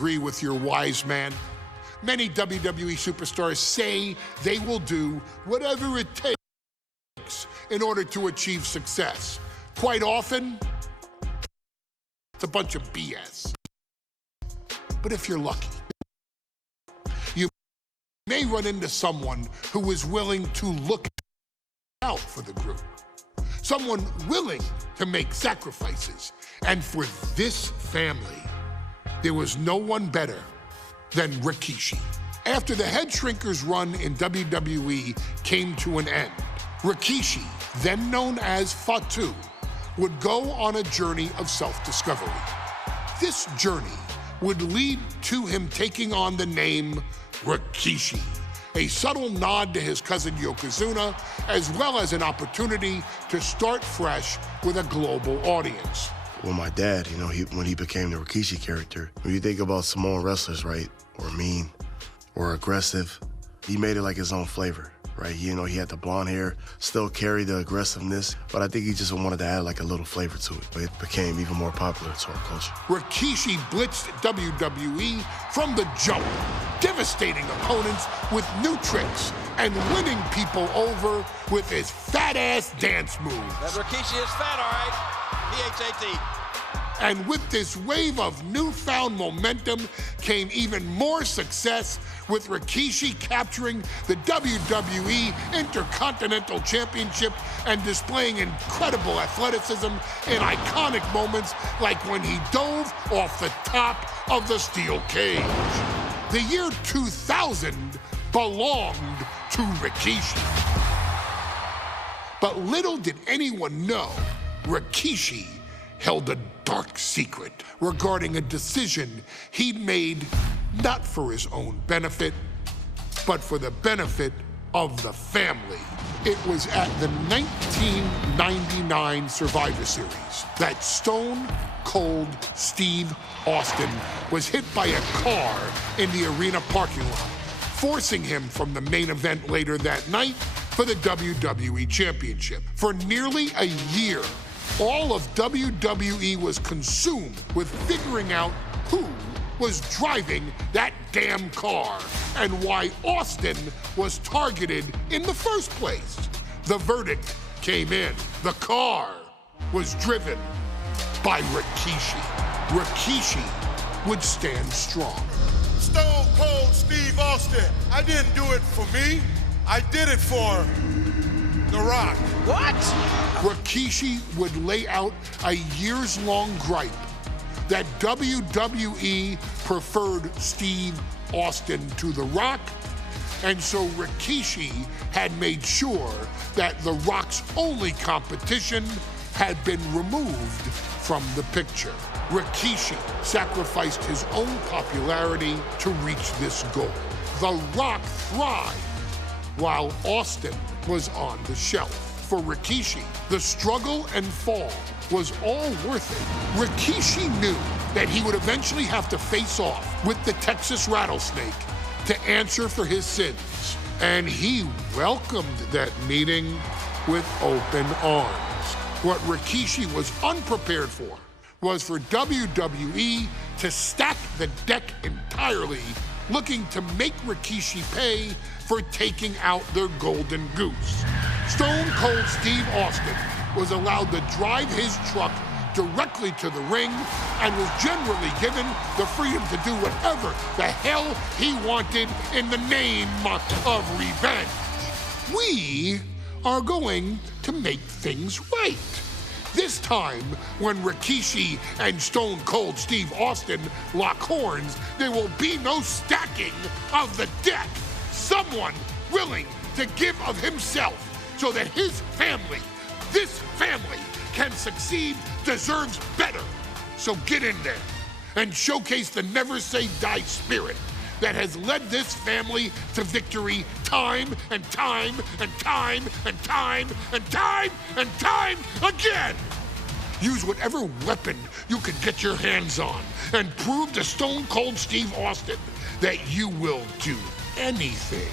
agree with your wise man. Many WWE superstars say they will do whatever it takes in order to achieve success. Quite often, it's a bunch of BS. But if you're lucky, you may run into someone who is willing to look out for the group. Someone willing to make sacrifices. And for this family, there was no one better than Rikishi. After the Head Shrinkers run in WWE came to an end, Rikishi, then known as Fatu, would go on a journey of self-discovery. This journey would lead to him taking on the name Rikishi, a subtle nod to his cousin Yokozuna, as well as an opportunity to start fresh with a global audience. Well, my dad, when he became the Rikishi character, when you think about Samoan wrestlers, right, or mean, or aggressive, he made it like his own flavor, right? He had the blonde hair, still carried the aggressiveness, but I think he just wanted to add like a little flavor to it. But it became even more popular to our culture. Rikishi blitzed WWE from the jump, devastating opponents with new tricks and winning people over with his fat-ass dance moves. That Rikishi is fat, all right. P-H-A-T. And with this wave of newfound momentum came even more success, with Rikishi capturing the WWE Intercontinental Championship and displaying incredible athleticism in iconic moments like when he dove off the top of the steel cage. The year 2000 belonged to Rikishi. But little did anyone know, Rikishi held a dark secret regarding a decision he'd made not for his own benefit, but for the benefit of the family. It was at the 1999 Survivor Series that Stone Cold Steve Austin was hit by a car in the arena parking lot, forcing him from the main event later that night for the WWE Championship. For nearly a year, all of WWE was consumed with figuring out who was driving that damn car and why Austin was targeted in the first place. The verdict came in. The car was driven by Rikishi. Rikishi would stand strong. Stone Cold Steve Austin. I didn't do it for me. I did it for The Rock. What? Rikishi would lay out a years-long gripe that WWE preferred Steve Austin to The Rock, and so Rikishi had made sure that The Rock's only competition had been removed from the picture. Rikishi sacrificed his own popularity to reach this goal. The Rock thrived while Austin was on the shelf. For Rikishi, the struggle and fall was all worth it. Rikishi knew that he would eventually have to face off with the Texas Rattlesnake to answer for his sins. And he welcomed that meeting with open arms. What Rikishi was unprepared for was for WWE to stack the deck entirely, looking to make Rikishi pay for taking out their golden goose. Stone Cold Steve Austin was allowed to drive his truck directly to the ring and was generally given the freedom to do whatever the hell he wanted in the name of revenge. We are going to make things right. This time, when Rikishi and Stone Cold Steve Austin lock horns, there will be no stacking of the deck. Someone willing to give of himself so that his family, this family, can succeed, deserves better. So get in there and showcase the never say die spirit that has led this family to victory time and time and time and time and time and time again. Use whatever weapon you can get your hands on and prove to Stone Cold Steve Austin that you will do anything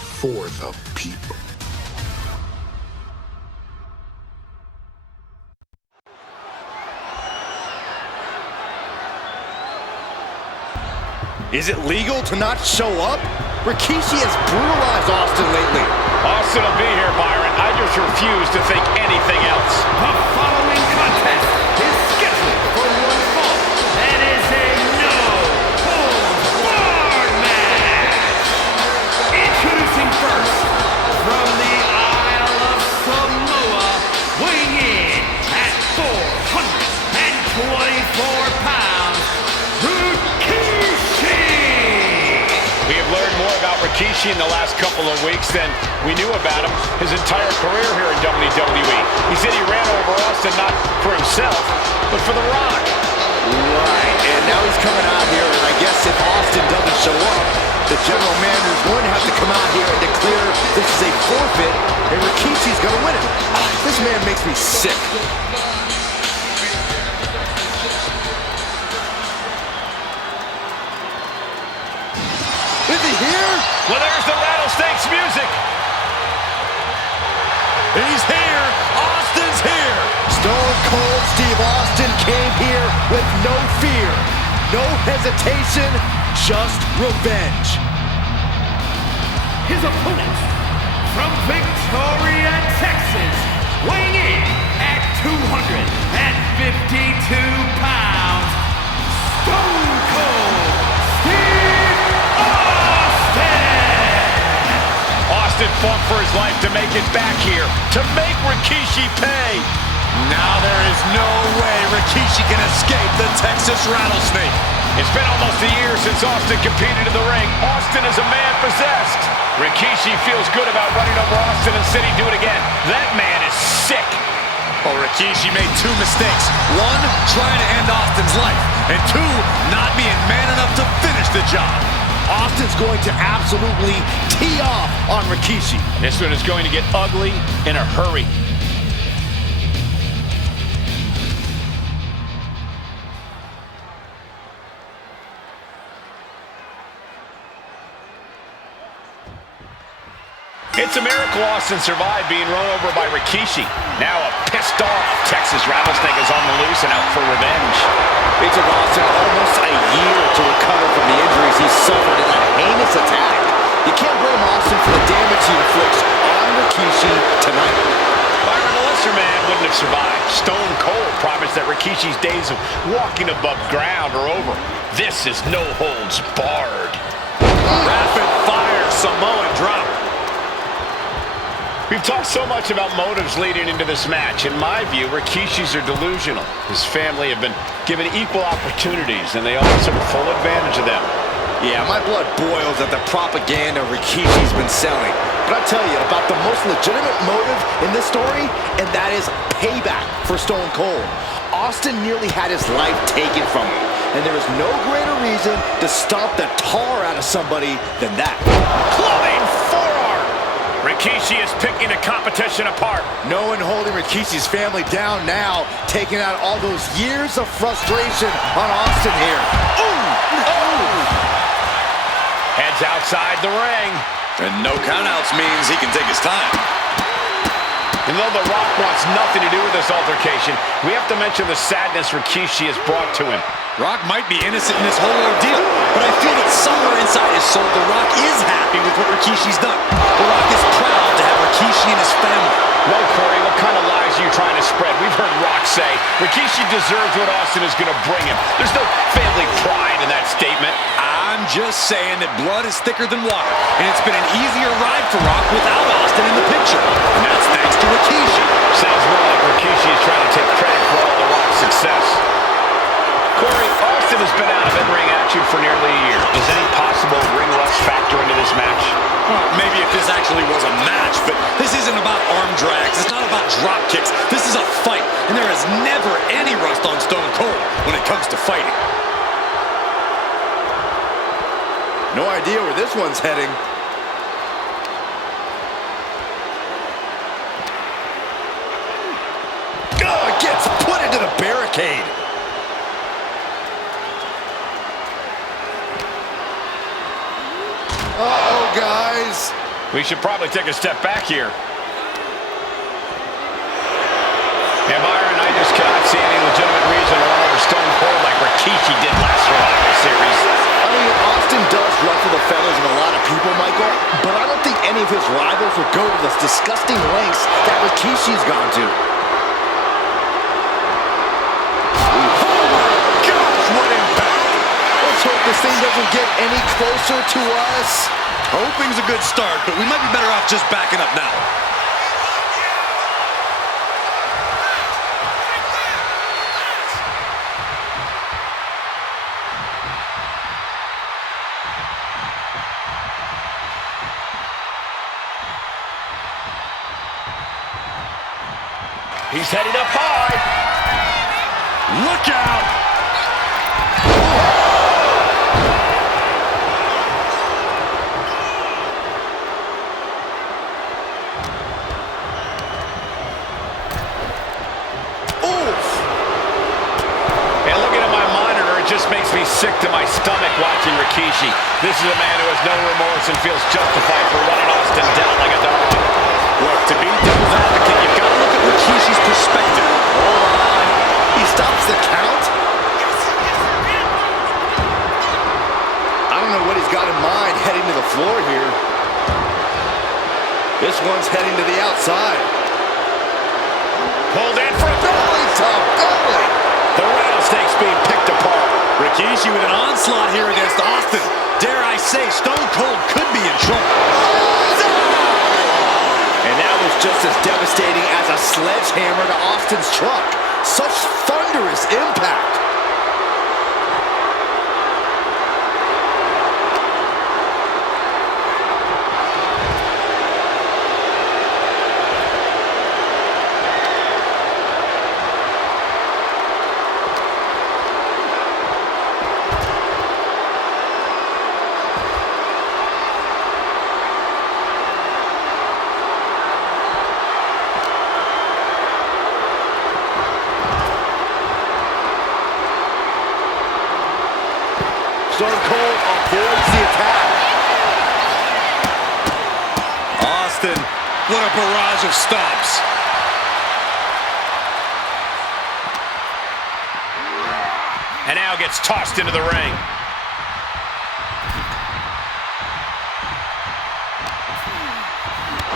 for the people. Is it legal to not show up? Rikishi has brutalized Austin lately. Austin will be here, Byron. I just refuse to think anything else. The following contest is scheduled for one fall and is a no-holds-barred match. Introducing first, from the Isle of Samoa, weighing in at 424 pounds, Rikishi! We have learned more about Rikishi in the last couple of weeks than we knew about him his entire career here in WWE. He said he ran over Austin not for himself, but for The Rock. Right, and now he's coming out here, and I guess if Austin doesn't show up, the general manager is going to have to come out here and declare this is a forfeit, and Rikishi's going to win it. This man makes me sick. Is he here? Well, there's the Rattlesnakes music. He's here. Austin's here. Stone Cold Steve Austin came here with no fear, no hesitation, just revenge. His opponent, from Victoria, Texas, weighing in at 252 pounds, Stone Cold Steve Austin! Austin fought for his life to make it back here, to make Rikishi pay. Now there is no way Rikishi can escape the Texas Rattlesnake. It's been almost a year since Austin competed in the ring. Austin is a man possessed. Rikishi feels good about running over Austin and said he'd do it again. That man is sick. Well, Rikishi made two mistakes. One, trying to end Austin's life. And two, not being man enough to finish the job. Austin's going to absolutely tee off on Rikishi. This one is going to get ugly in a hurry. It's a miracle Austin survived being run over by Rikishi. Now a pissed off Texas Rattlesnake is on the loose and out for revenge. It took Austin almost a year to recover from the injuries he suffered in that heinous attack. You can't blame Austin for the damage he inflicts on Rikishi tonight. Byron, a lesser man wouldn't have survived. Stone Cold promised that Rikishi's days of walking above ground are over. This is no holds barred. Rapid fire Samoan drop. We've talked so much about motives leading into this match. In my view, Rikishis are delusional. His family have been given equal opportunities, and they all took full advantage of them. Yeah, my blood boils at the propaganda Rikishi's been selling. But I'll tell you about the most legitimate motive in this story, and that is payback for Stone Cold. Austin nearly had his life taken from him, and there is no greater reason to stomp the tar out of somebody than that. Clubbing forearm! Rikishi is picking the competition apart. No one holding Rikishi's family down now, taking out all those years of frustration on Austin here. Ooh! Oh! Heads outside the ring. And no countouts means he can take his time. And though The Rock wants nothing to do with this altercation, we have to mention the sadness Rikishi has brought to him. Rock might be innocent in this whole ordeal, but I feel that somewhere inside his soul, The Rock is happy with what Rikishi's done. The Rock is proud to have Rikishi and his family. Well, Corey, what kind of lies are you trying to spread? We've heard Rock say Rikishi deserves what Austin is going to bring him. There's no family pride in that statement. I'm just saying that blood is thicker than water, and it's been an easier ride for Rock without Austin in the picture. And that's thanks to Rikishi. Sounds more like Rikishi is trying to take credit for all The Rock's success. Corey, Austin has been out of in-ring action for nearly a year. Does any possible ring rust factor into this match? Well, maybe if this actually was a match, but this isn't about arm drags. It's not about drop kicks. This is a fight, and there is never any rust on Stone Cold when it comes to fighting. No idea where this one's heading. Oh, it gets put into the barricade. Uh-oh, guys. We should probably take a step back here. Yeah, Byron, I just cannot see any legitimate reason to run over Stone Cold like Rikishi did last Survivor Series. I mean, Austin stars will go to the disgusting lengths that Rikishi's gone to. Oh my gosh, what impact! Let's hope this thing doesn't get any closer to us. Hoping's a good start, but we might be better off just backing up now. He's headed up high. Look out! And looking at my monitor, it just makes me sick to my stomach watching Rikishi. This is a man who has no remorse and feels justified for running Austin down like a dog. Look, to be devil's advocate, you've got to look at Rikishi's perspective. Hold on. He stops the count? I don't know what he's got in mind heading to the floor here. This one's heading to the outside. Pulled in for a Golly, Tom, golly! The rattlesnake's being picked apart. Rikishi with an onslaught here against Austin. Dare I say, Stone Cold could be in trouble. And that was just as devastating as a sledgehammer to Austin's truck. Such thunderous impact. Stone Cold avoids the attack. Austin, what a barrage of stomps. And now gets tossed into the ring.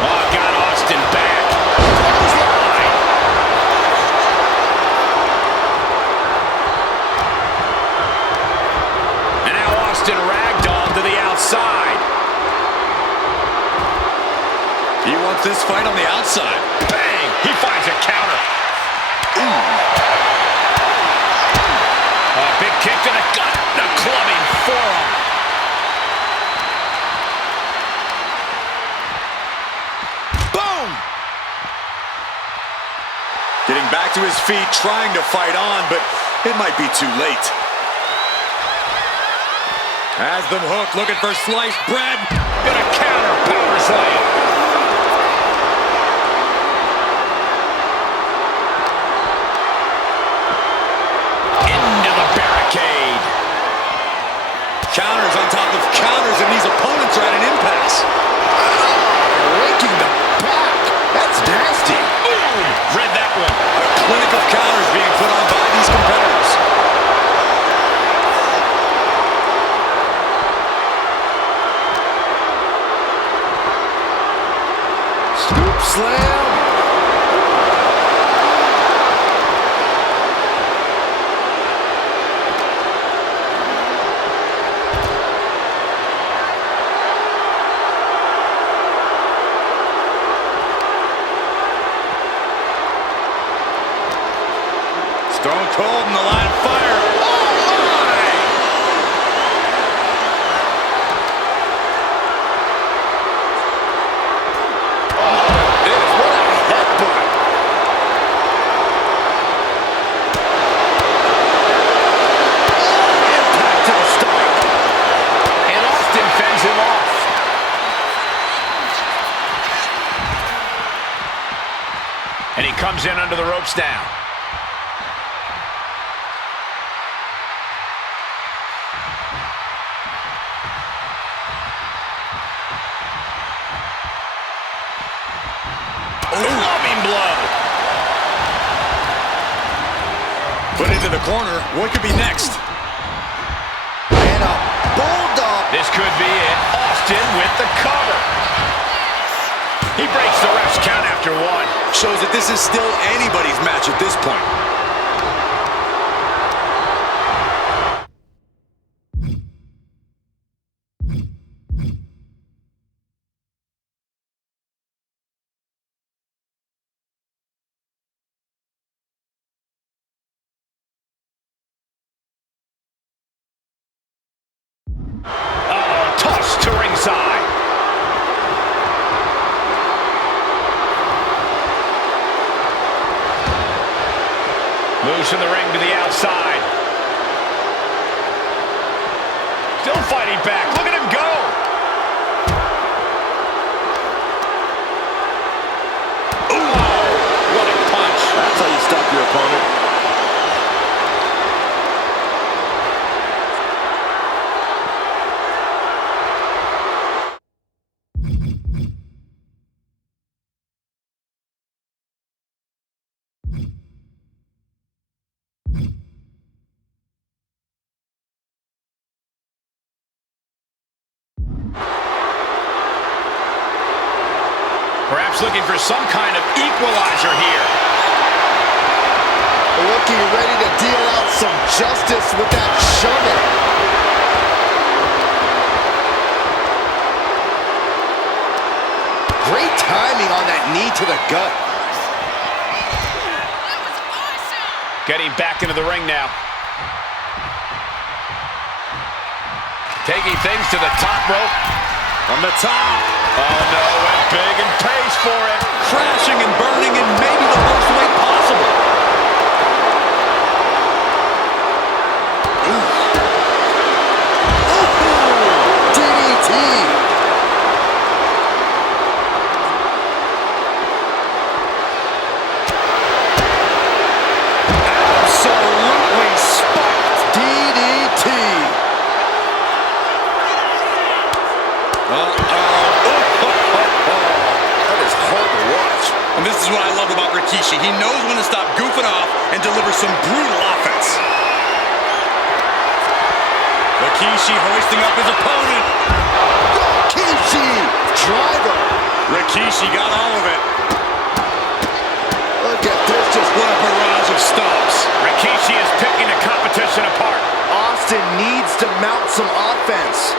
Oh, got Austin back. Clothesline. And now Austin ragdolled to the outside. He wants this fight on the outside. Bang! He finds a counter. A big kick to the gut. The clubbing forearm. Boom! Getting back to his feet, trying to fight on, but it might be too late. Has them hooked, looking for sliced bread. Gonna counter power slam. Into the barricade. Counters on top of counters, and these opponents are at an impasse. Raking the back. That's nasty. Boom! Read that one. A clinic of counters being put on by these competitors. Scoop slam. Stone Cold in the line of fire. Oh, my! What a headbutt. Impact to the stomach. And Austin fends him off. And he comes in under the ropes now. Clubbing blow. Put into the corner. What could be next? And a bulldog. This could be it. Austin with the cover. He breaks the ref's count after one. Shows that this is still anybody's match at this point. Oh, toss to ringside. Moves from the ring to the outside. Still fighting back. Look at him go. Ooh, what a punch. That's how you stop your opponent. Perhaps looking for some kind of equalizer here. Looking ready to deal out some justice with that shoving. Great timing on that knee to the gut. Getting back into the ring now. Taking things to the top rope. From the top. Oh no, went big and pays for it. Crashing and burning in maybe the worst way possible. DDT. Absolutely spiked. DDT. That is hard to watch. And this is what I love about Rikishi. He knows when to stop goofing off and deliver some brutal offense. Rikishi hoisting up his opponent. Rikishi driver. Rikishi got all of it. Look at this, just What a barrage of stomps. Rikishi is picking the competition apart. Austin needs to mount some offense.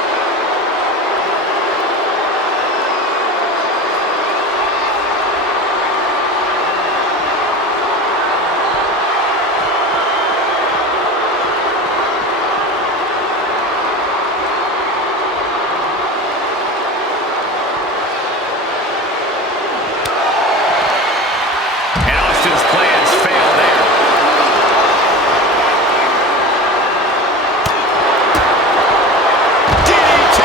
And Austin's plans fail there. DDT!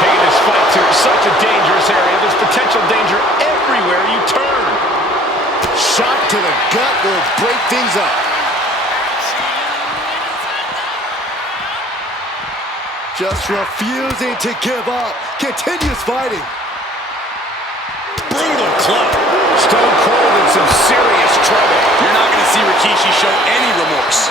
Taking this fight to such a dangerous area. There's potential danger everywhere you turn. Shot to the gut will break things up. Just refusing to give up. Continues fighting. Brutal club. Stone Cold in some serious trouble. You're not going to see Rikishi show any remorse.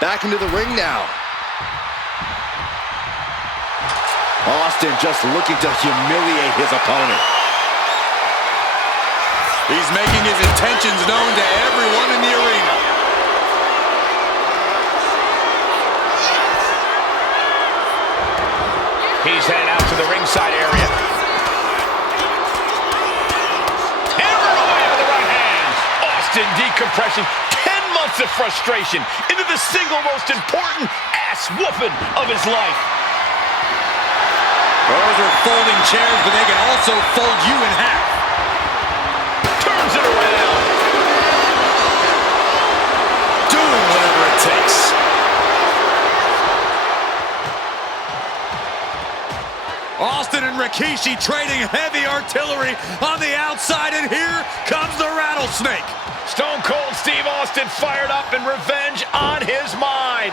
Back into the ring now. Austin just looking to humiliate his opponent. He's making his intentions known to everyone in the arena. He's headed out to the ringside area. Hammer away with the right hand. Austin decompression. 10 months of frustration into the single most important ass whooping of his life. Those are folding chairs, but they can also fold you in half. Turns it around. Doing whatever it takes. Austin and Rikishi trading heavy artillery on the outside, and here comes the rattlesnake. Stone Cold Steve Austin fired up and revenge on his mind.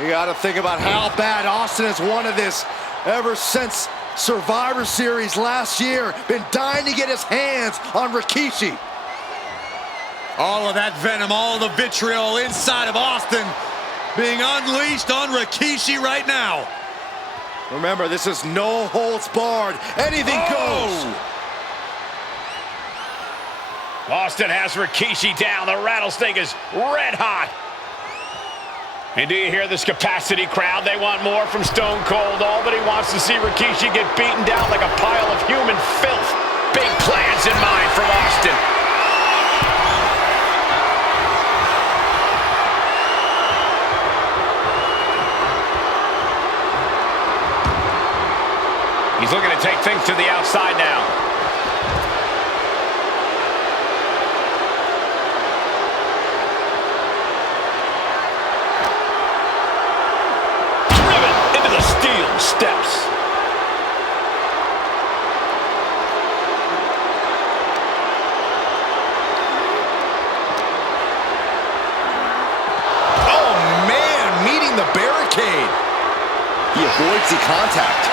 You got to think about how bad Austin has wanted this ever since Survivor Series last year. Been dying to get his hands on Rikishi. All of that venom, all of the vitriol inside of Austin being unleashed on Rikishi right now. Remember, this is no holds barred. Anything goes. Austin has Rikishi down. The rattlesnake is red hot. And do you hear this capacity crowd? They want more from Stone Cold. Albany wants to see Rikishi get beaten down like a pile of human filth. Big plans in mind from Austin. He's looking to take things to the outside now. Driven into the steel steps. Oh, man, meeting the barricade. He avoids the contact.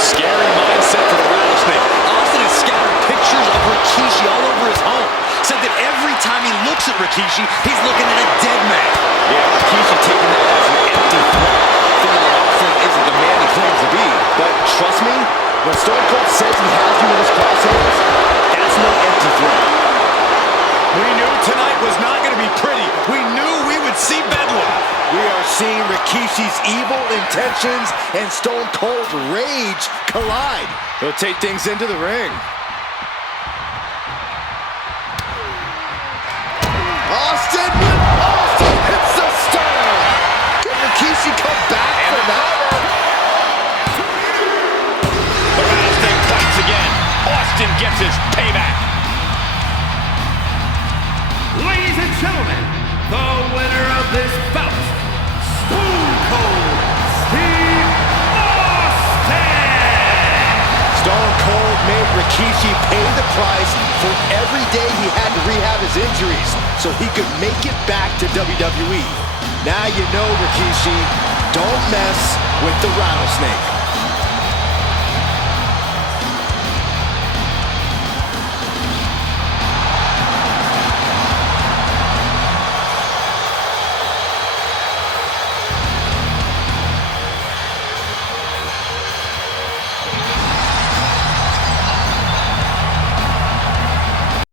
Scary mindset for the rattlesnake. Austin has scattered pictures of Rikishi all over his home. Said that every time he looks at Rikishi, he's looking at a dead man. Yeah, Rikishi taking that as an empty threat. Thinking that Austin isn't the man he claims to be. But trust me, when Stone Cold says he has you in his crosshairs, that's no empty threat. We knew tonight was not going to be pretty. We knew we would see bedlam. We are seeing Rikishi's evil intentions and Stone Cold's rage collide. He'll take things into the ring. Austin hits the stunner. Can Rikishi come back from that? The rattlesnake bites again. Austin gets his payback. Ladies and gentlemen, the winner of this bout, Stone Cold Steve Austin! Stone Cold made Rikishi pay the price for every day he had to rehab his injuries so he could make it back to WWE. Now you know, Rikishi, don't mess with the rattlesnake.